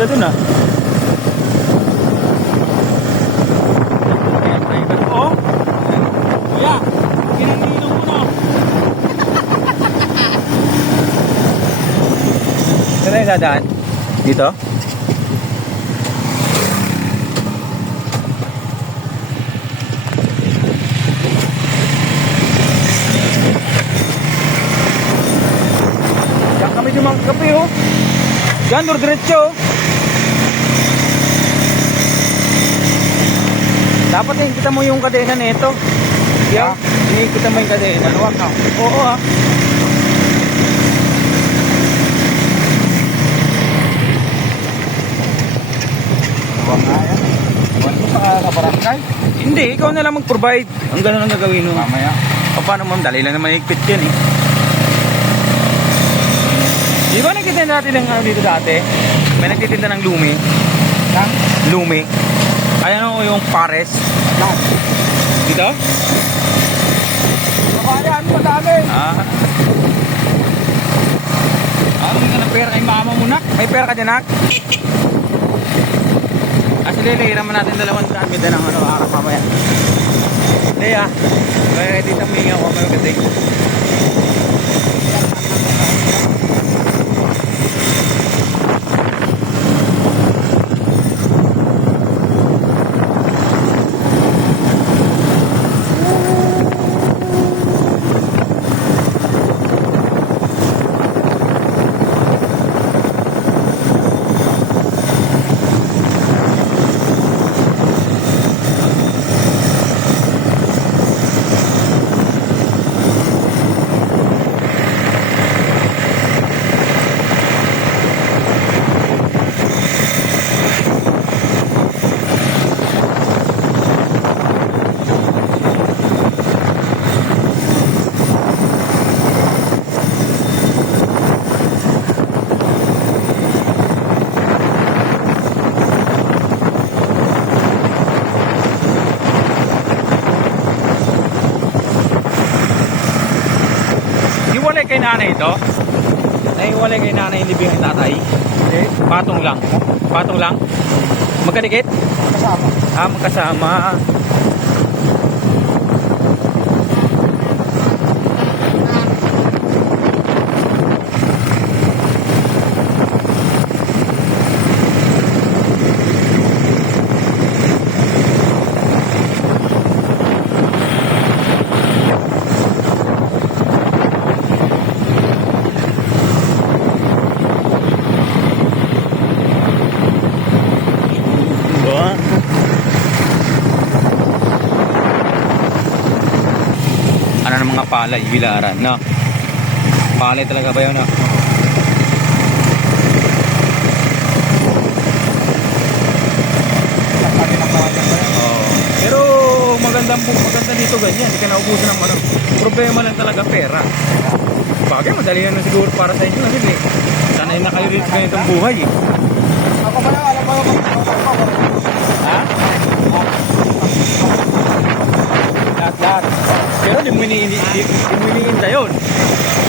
sila dun ah. Oh! Kuya, ginanilong mo na. Saan tayo dadaan? Dito? Diyan kami dumangkapi oh. Diyan, diretso. Dapat eh, kita mo yung kadena nito. Yan, yeah. kita mo yung kadena. Maluwag ka. Oo ah. Huwag nga yan. Huwag mo sa kabarangay. Hindi, ikaw na lang mag-provide. Ang ganun ang gagawin mo. Mamaya. O paano mo, dali lang naman higpit yan eh. Di ba nakita natin ng ano dito dati? May nagtitinda ng lumi. Lang. Lumi. Ayan o yung pares. Lang. Dito? Kabayan, madami. Ah. Ah, may ka ng pera kay mama mo nak. May pera ka dyan nak? Ah, sige, hiram natin dalawang daan. May ng ano, araw mamaya. Hindi ah. Kaya dito may ako may magating. Hiwalay kay nanay ito? Nahiwalay kay nanay hindi bigyan ni tatay? Hindi. Patong lang. Patong lang? Magkadikit? Kasama. Ah, magkasama. Diba? Ano ng mga palay, bilaran, no? Palay talaga ba yun, no? Oo. Pero magandang bu- maganda dito ganyan, hindi ka naubusan ng ano. Problema lang talaga pera. Bagay, madali na siguro para sa inyo kasi eh. Sanay na kayo rin sa ganitong buhay eh. Ako ba lang, alam mo yung Ha? Lahat-lahat. Di mo iniinda yun.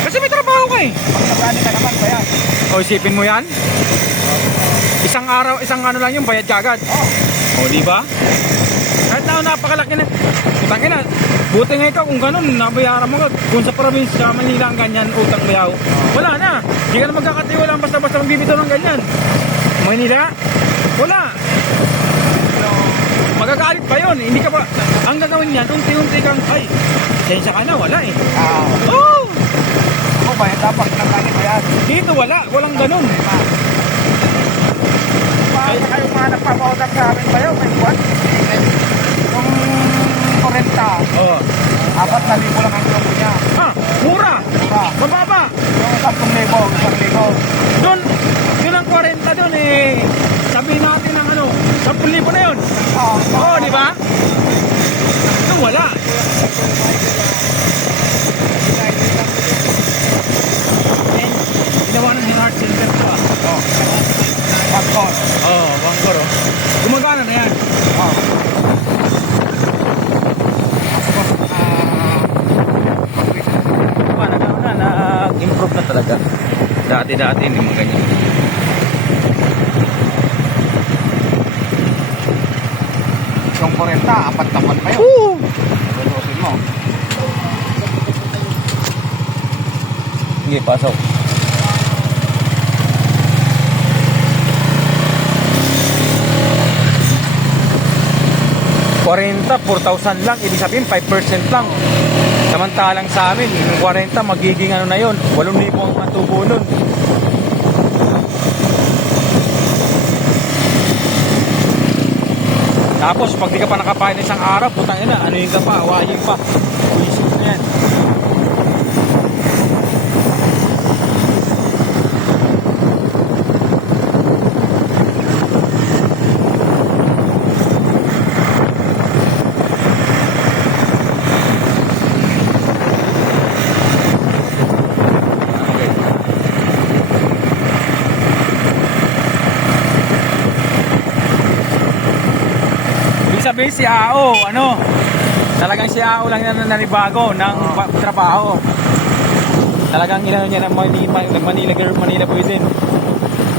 Kasi may trabaho ka eh. Pagkabrani ka naman, kaya. O isipin mo yan. Isang araw, isang ano lang yung bayad kagad. Oh. O di ba? Kahit na napakalaki na. Utang na. Buti nga ikaw kung ganun, nabayaran mo ka. Kung sa probinsya, Manila ang ganyan, utang bayaw. Wala na. Hindi ka na magkakatiwala basta-basta magbibito ng ganyan. Manila, wala. Magagalit pa yun. Hindi ka pa, ang gagawin niyan, unti-unti kang, ay, sensya ka na, wala eh. Ah. Oh! Ako ba, dapat nagkani ba yan? Dito wala, walang ganun. Paano kayo mga nagpapautang sa amin ba yun? May buwan? Yung 40, Oh. apat na libo lang ang tubo niya. Ah, mura. Diba? Mababa. Yung 10 libo, 1 libo. Doon, yun ang 40 doon eh. Sabihin natin ng ano, 10,000 na yun. Ah, Oo, oh, di ba? Wala. And, ginawa ng Heart Center to ah. Oh. Oo, oh, Bangkor oh. Gumagana na yan. Oh. Ah, na, na-improve na talaga. Dati-dati hindi mo ganyan. Yung 40, apat na buwan pa yun. Woo! Lulusin mo. Sige, pasok. Quarenta, 4,000 lang. Ibig sabihin, 5% lang. Samantalang sa amin, yung 40, magiging ano na yun. 8,000 ang matubo nun. Tapos, pag di ka pa nakapain isang araw, putang ina, ano yung ka pa, awayin pa. Isip na yan. Sabihin si AO, ano, talagang si AO lang na nanibago ng pa- trabaho. Talagang inano niya ng Manila, Manila, Manila, Boy din.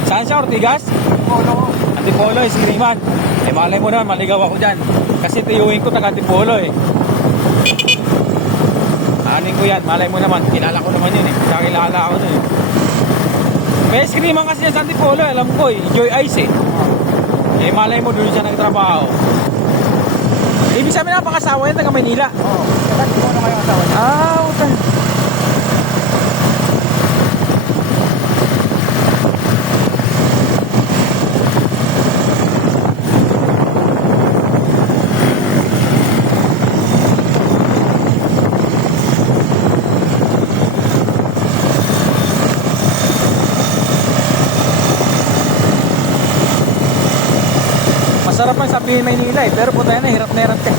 Saan siya, Ortigas? Polo. Antipolo, Iskriman. Eh, malay mo naman, maligaw ako dyan. Kasi tiyuhin ko taga Antipolo eh. Anin ko yan, malay mo naman. Kilala ko naman yun eh. Kakilala ako nun eh. May Iskriman kasi yan sa Antipolo, alam ko eh. Joy Ice eh. Eh, malay mo doon siya nagtrabaho. Ibig sabihin napakasawa yan, taga Manila. Oo. Saka di mo na ngayon asawa niya. Ah, okay. Masarap ang sabihin Maynila eh, pero puta yan, hirap na hirap ka.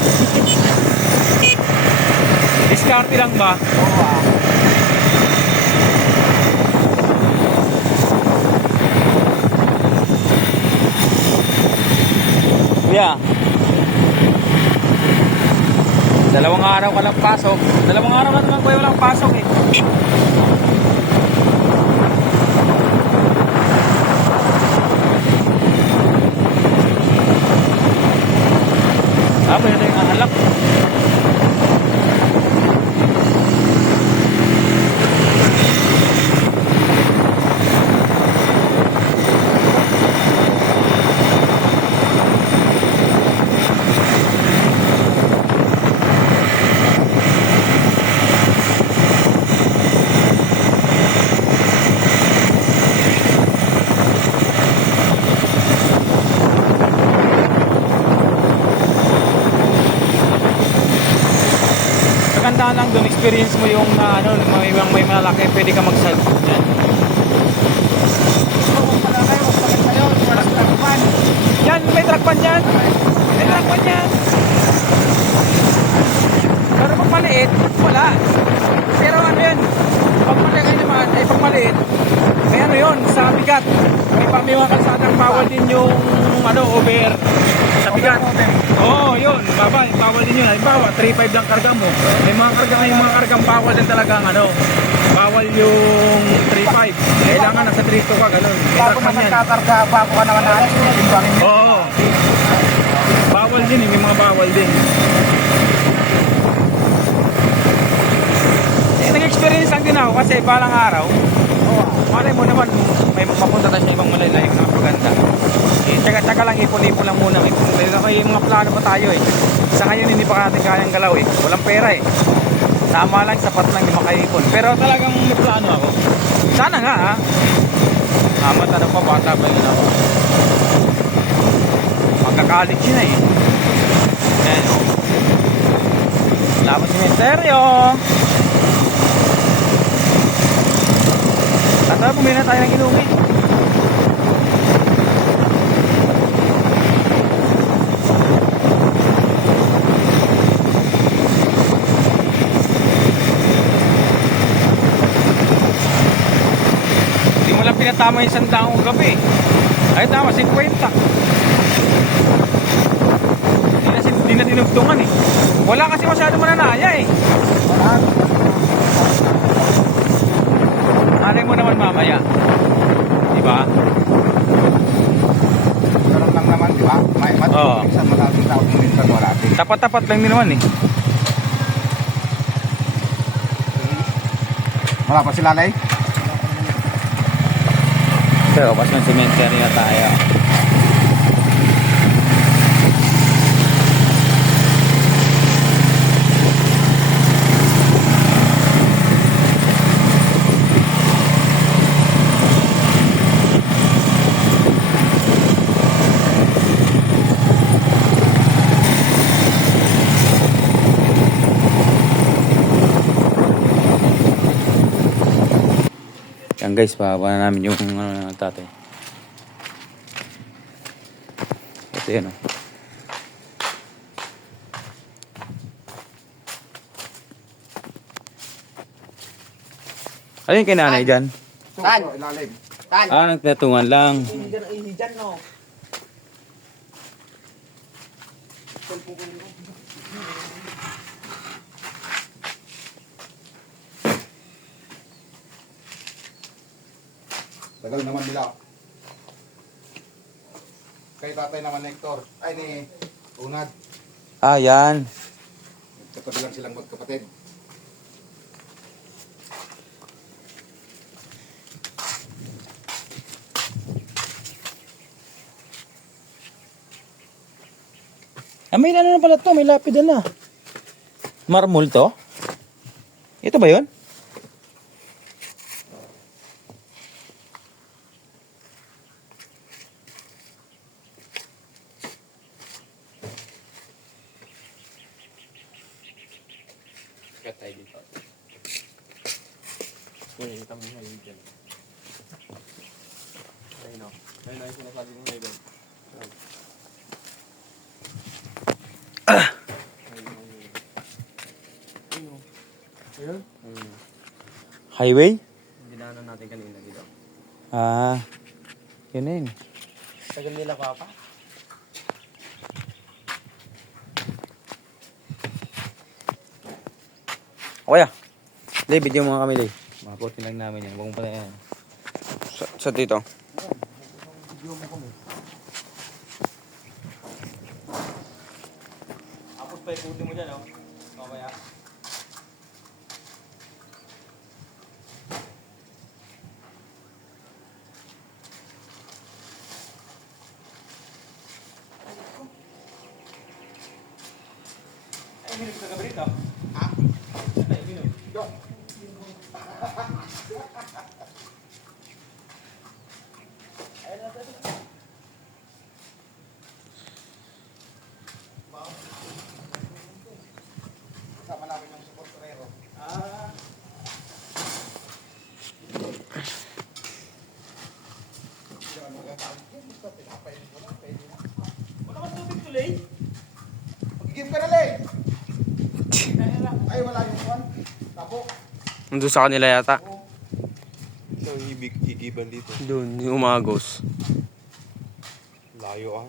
Diskarte lang ba? Oo ah. Kuya. Dalawang araw ka lang pasok. Dalawang araw na naman kuya walang pasok eh. Ah, pwede yung ahalak. Maganda lang doon, experience mo yung na ano, may, may, malaki, pwede ka mag-sell. Yan. Kung pala kayo, mas maganda yun. Walang takpan. Yan, may truck pan yan. May truck pan yan. Pero pag maliit, wala. Pero ano yan, pag maliit naman, ay pag maliit, may ano yun, sa bigat. May, pa- may mga kalsadang bawal din yung ano, over sa bigat. Oo, oh, yun, baba, bawal din yun. Halimbawa, 3.5 lang karga mo. May mga karga, may mga kargang bawal din talagang ano, bawal yung 3.5. Kailangan nasa 3.2 ka, ganun. Bago na nagkakarga, bago ka naman mo. Oo. Bawal din eh, may mga bawal din. Eh, nag-experience lang din ako kasi balang araw, Oo ah. malay mo naman, may mapunta tayo sa ibang malalayang na maganda. Eh, tsaga-tsaga lang, ipon-ipon lang muna. Ipon, may, mga plano pa tayo eh. Sa ngayon, hindi pa natin kayang galaw eh. Walang pera eh. Tama lang, sapat lang yung makaipon. Pero talagang may plano ako. Sana nga ha. Amat ano pa, bata pa yun ako. Magka-college na eh. Ayan o. Labas sementeryo. At tara, bumili na tayo ng inumin. Hindi pinatama yung sandang gabi. Ay tama, 50. Hindi na, hindi na dinugtungan eh. Wala kasi masyado mananaya eh. Alay mo naman mamaya. Diba? Ganun lang naman di ba? May mat. Oo. Minsan maraming tao minsan wala. Tapat-tapat lang din naman eh. Wala pa sila lay? Pero pas ng cemetery na tayo. Yan guys, pababa na namin yung ano tatay. Ito yun oh. Ano yung kay nanay dyan? Tan! Tan! Ah, nagtatungan lang. Diyan, diyan, no? Tagal naman nila. Kay tatay naman ni Hector. Ay, ni Unad. Ah, yan. Katabi lang silang magkapatid. Ah, may ano na pala to, may lapid na. Marmol to? Ito ba yun? Highway? Dinaanan natin kanina dito. Ah, yun na yun. Tagal nila papa. O kaya, Lay, video mo kami, Lay. Maputin lang namin yan. Huwag mo pala yan. Sa, sa dito. Tapos pa ikutin mo dyan, oh. Mamaya. Ay, hinig sa gabi rito. Ha? Ay, hinig. Doon. Kasama namin yung supportero. Ah. Yun, magkakaroon. Ito, pinapay mo na, pwede na. Wala ka tubig tuloy? Mag-give ka na, Lay! Ay, wala yung one. Tapo. Nandun sa kanila yata. Ito ang ibig igiban dito. Doon, yung umagos. Layo ah.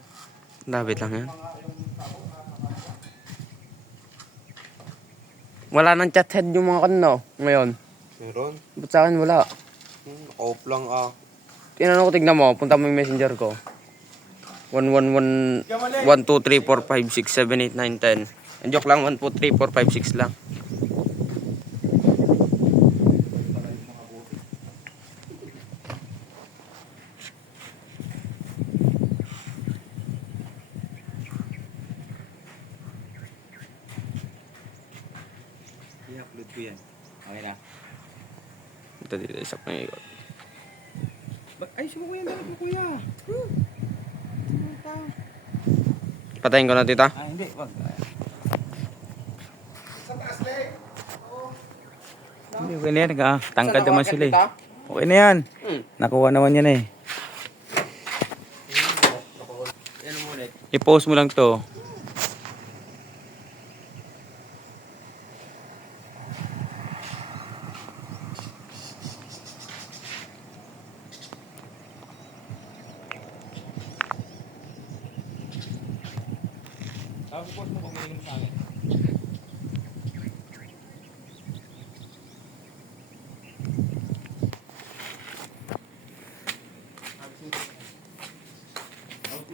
David lang yan. Wala nang chat head yung mga kano ngayon. Meron. Ba't sa akin wala? Hmm, off lang ah. Tinanong ko, tignan mo, punta mo yung messenger ko. 111 1 2 3 4 5 6 7 8 9 10. Ang joke lang 1 2 3 4 5 6 lang. I-upload ko yan. Okay na. Ito dito isa pang ikot. Ay, sige kuya, dali ko kuya. Patayin ko na tita. Ah, hindi, wag. Sa taas, Lay! Hindi, okay na yan. Ah, tangkad naman sila eh. Okay na yan. Hmm. Nakuha naman yan eh. I-post mo lang to.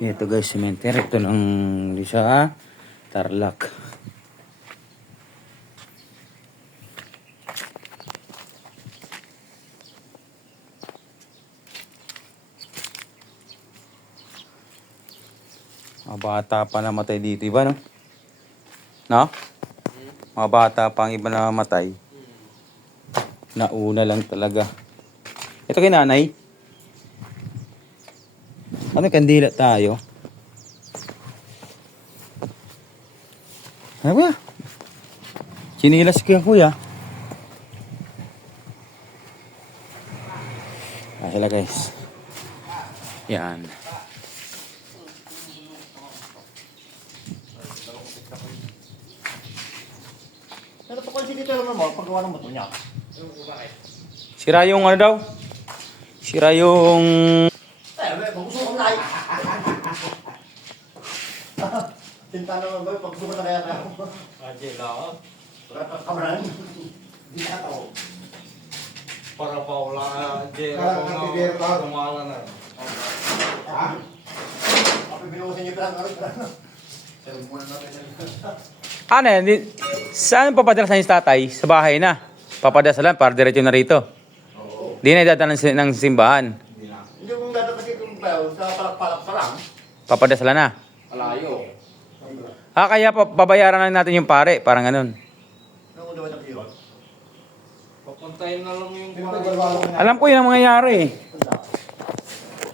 Ito guys, cemetery. Ito ng di sa Tarlac. Mga bata pa namatay dito, iba no? No? Mga bata pa ang iba namatay. Nauna lang talaga. Ito kay nanay. Ano kandila tayo? Ano ba? Sinilas ko yan kuya. Ah, sila guys. Yan. Pero pa kasi dito naman mo, paggawa ng motor niya. Sira yung ano daw? Sira yung... Eh, may pagkusukan na ay. Tinta naman ba, pagkusukan na kaya tayo. Ajay lang. Pagkakas kamaran. Hindi na ito. Para pa wala Ajay Ah, kapibiro ka. Tumala na. Ha? Kapag binuhusin niyo araw, pirang. Pero muna natin. Ano yan? Di- Saan papadala sa tatay? Sa bahay na. Papadasalan para diretso na rito. Di na idadala ng, si- ng simbahan. Hindi kong gano'n kasi kung sa palak-palak pa lang. Papadasalan na. Malayo. Ah, kaya pa, babayaran lang natin yung pare. Parang ganun. Ano? Papuntayin na lang yung Alam ko yun ang mangyayari. eh.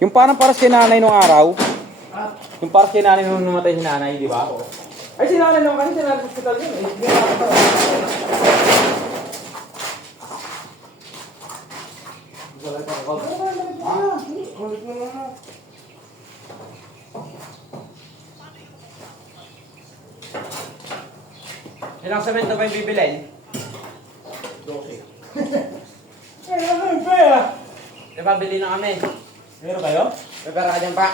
Yung parang para si nanay nung araw. Yung para si nanay nung namatay si nanay, di ba? Ay, si nanay naman kasi si nanay sa hospital yun. Eh. Hindi nakakatawa. Ilang semento ba yung bibilin? Ay, ano yung pera? Diba, bili na kami. Meron kayo? Prepare ka dyan pa.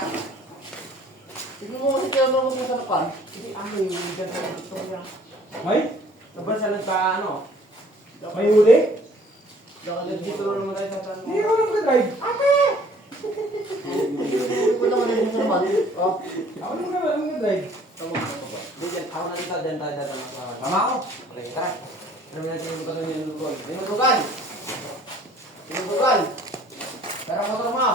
Tignan mo kasi kaya naman kung sa napan. Hindi, ano yung ganda ng gusto niya. May? Nabansalan pa ano? May huli? Dito lang naman tayo sa tanong. Hindi ako nag-drive. Hindi ko naman din naman. Oh. Ako nung nag-drive. Diyan, ako na dito, dyan tayo dadala sa... Tama ako. Okay, tara. Ano mo natin yung patuloy yung lukol? Yung lutugan! Yung lutugan! Pero motor mo!